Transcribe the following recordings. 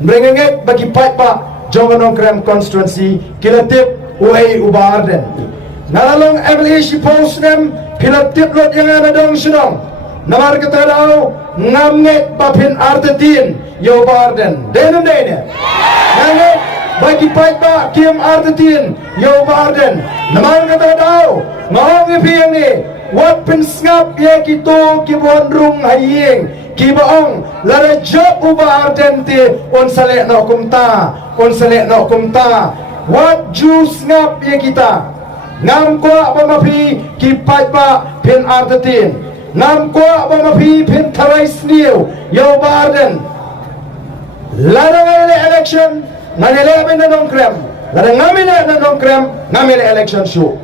merengek bagi Paipa Jonganongkrem constituency kilatip uai ubarden nalalong MLA si posnem kilatip lot yang ada dong senong namar kata daw ngamngek bapin artetin yo barden denum dene ngamngek bagi Paipa kim artetin yo barden namar kata daw ngong ipiang ni wat pensngap ya kito kibuan rung haying kibaong lara job uba ardente on salek no kumta what juice ngap ya kita ngam ko apa mapi kipat pa pin ardetin ngam ko apa mapi pin tarai sniu yo barden lara ngale election ngale ben na nongkrem lara ngamina na nongkrem ngamile election show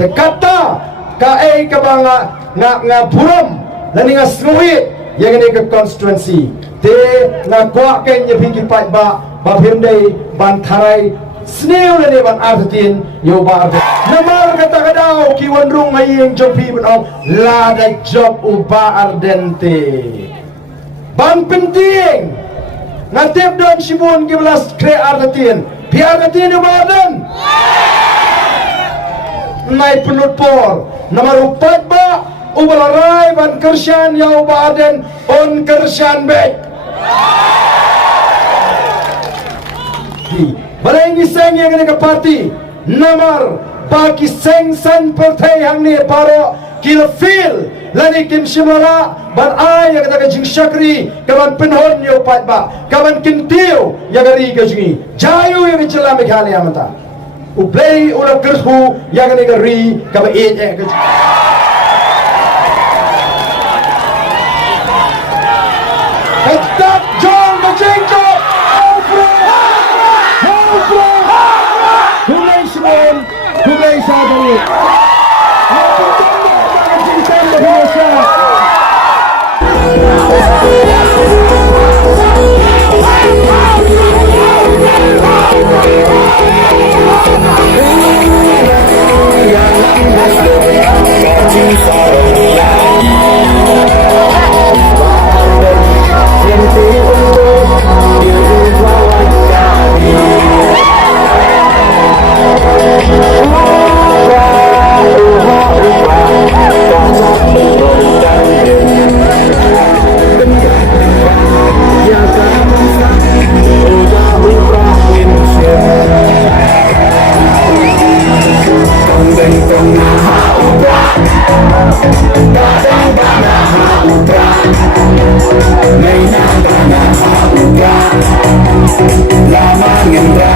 te kata ka ay kabanga nga buram lani nga snuit yang ini ke constituency te nga kwa ken ye pingi pat ba bapimdai bantarai sneu lani ban artin yo ba namar kata kadau ki wandrung ayeng jopi benong la dai job uba ardente ban penting ngatip don sibun gibelas kre artin pi artin yo ba arden nai penut por namar upat ba ubalarai ban kersyan yau baden on kersyan bek balai ngiseng yang ini ke parti namar bagi seng san partai yang ni paro kilfil lani kim simara ban ay yang kata jing syakri kawan penhon yo pat ba kawan kintiu yang gari gajingi jayu yang celam khali amata ublei ula kershu yang ini gari kawan gajingi Tetap John Macengco Hulay Simon Hulay Sadari Lama ngendra